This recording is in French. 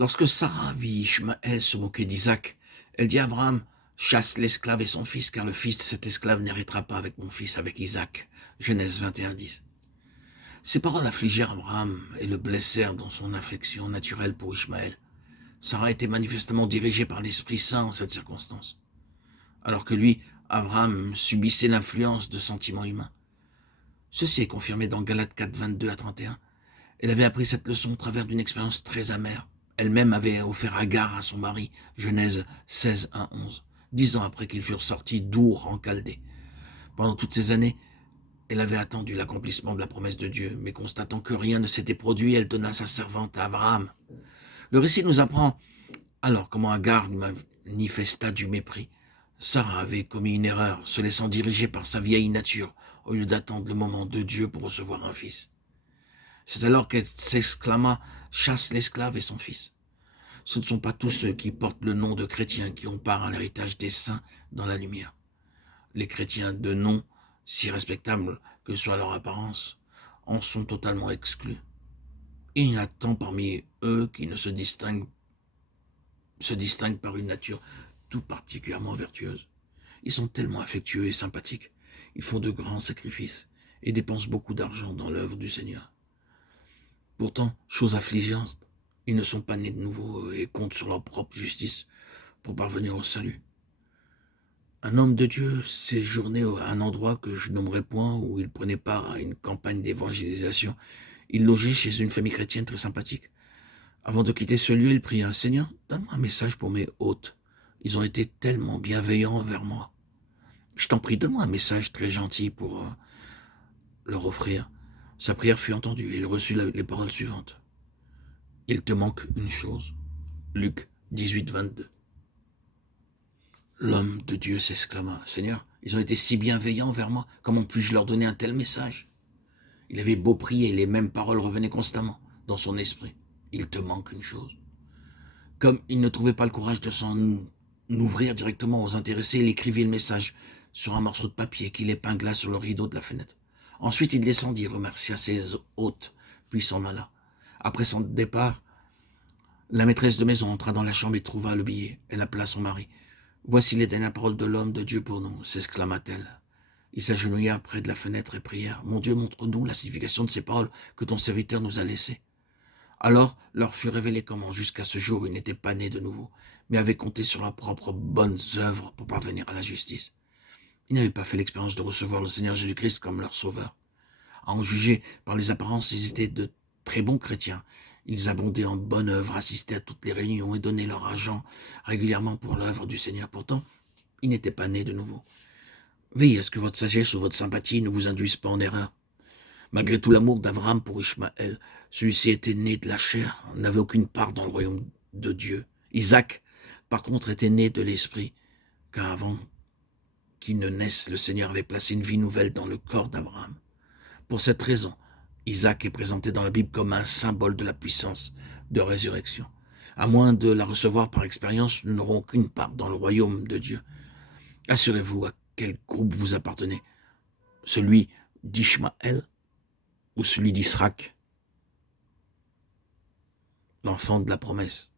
Lorsque Sarah vit Ishmaël se moquer d'Isaac, elle dit à Abraham, chasse l'esclave et son fils, car le fils de cet esclave n'héritera pas avec mon fils, avec Isaac. Genèse 21:10. Ces paroles affligèrent Abraham et le blessèrent dans son affection naturelle pour Ishmaël. Sarah était manifestement dirigée par l'Esprit Saint en cette circonstance, alors que lui, Abraham, subissait l'influence de sentiments humains. Ceci est confirmé dans Galates 4, 22 à 31. Elle avait appris cette leçon au travers d'une expérience très amère. Elle-même avait offert Agar à son mari, Genèse 16, 1, 11, 10 ans après qu'ils furent sortis d'Our en Chaldée. Pendant toutes ces années, elle avait attendu l'accomplissement de la promesse de Dieu, mais constatant que rien ne s'était produit, elle donna sa servante à Abraham. Le récit nous apprend alors comment Agar manifesta du mépris. Sarah avait commis une erreur, se laissant diriger par sa vieille nature, au lieu d'attendre le moment de Dieu pour recevoir un fils. C'est alors qu'elle s'exclama « Chasse l'esclave et son fils ». Ce ne sont pas tous ceux qui portent le nom de chrétiens qui ont part à l'héritage des saints dans la lumière. Les chrétiens de nom, si respectables que soit leur apparence, en sont totalement exclus. Et il y en a tant parmi eux qui ne se distinguent par une nature tout particulièrement vertueuse. Ils sont tellement affectueux et sympathiques. Ils font de grands sacrifices et dépensent beaucoup d'argent dans l'œuvre du Seigneur. Pourtant, chose affligeante, ils ne sont pas nés de nouveau et comptent sur leur propre justice pour parvenir au salut. Un homme de Dieu séjournait à un endroit que je nommerai point, où il prenait part à une campagne d'évangélisation. Il logeait chez une famille chrétienne très sympathique. Avant de quitter ce lieu, il pria « Seigneur, donne-moi un message pour mes hôtes. Ils ont été tellement bienveillants envers moi. Je t'en prie, donne-moi un message très gentil pour leur offrir. » Sa prière fut entendue et il reçut les paroles suivantes. « Il te manque une chose. » Luc 18, 22. L'homme de Dieu s'exclama, « Seigneur, ils ont été si bienveillants envers moi, comment puis-je leur donner un tel message ?» Il avait beau prier, les mêmes paroles revenaient constamment dans son esprit. « Il te manque une chose. » Comme il ne trouvait pas le courage de s'en ouvrir directement aux intéressés, il écrivit le message sur un morceau de papier qu'il épingla sur le rideau de la fenêtre. Ensuite, il descendit, remercia ses hôtes, puis s'en alla. Après son départ, la maîtresse de maison entra dans la chambre et trouva le billet. Elle appela son mari. « Voici les dernières paroles de l'homme de Dieu pour nous », s'exclama-t-elle. Il s'agenouilla près de la fenêtre et pria. « Mon Dieu, montre-nous la signification de ces paroles que ton serviteur nous a laissées. » Alors leur fut révélé comment, jusqu'à ce jour, ils n'étaient pas nés de nouveau, mais avaient compté sur leurs propres bonnes œuvres pour parvenir à la justice. Ils n'avaient pas fait l'expérience de recevoir le Seigneur Jésus-Christ comme leur sauveur. À en juger par les apparences, ils étaient de très bons chrétiens. Ils abondaient en bonnes œuvres, assistaient à toutes les réunions et donnaient leur argent régulièrement pour l'œuvre du Seigneur. Pourtant, ils n'étaient pas nés de nouveau. Veillez à ce que votre sagesse ou votre sympathie ne vous induise pas en erreur. Malgré tout l'amour d'Abraham pour Ishmaël, celui-ci était né de la chair, n'avait aucune part dans le royaume de Dieu. Isaac, par contre, était né de l'esprit, car avant qu'il ne naisse, le Seigneur avait placé une vie nouvelle dans le corps d'Abraham. Pour cette raison, Isaac est présenté dans la Bible comme un symbole de la puissance de résurrection. À moins de la recevoir par expérience, nous n'aurons aucune part dans le royaume de Dieu. Assurez-vous à quel groupe vous appartenez, celui d'Ishmaël ou celui d'Isaac, l'enfant de la promesse.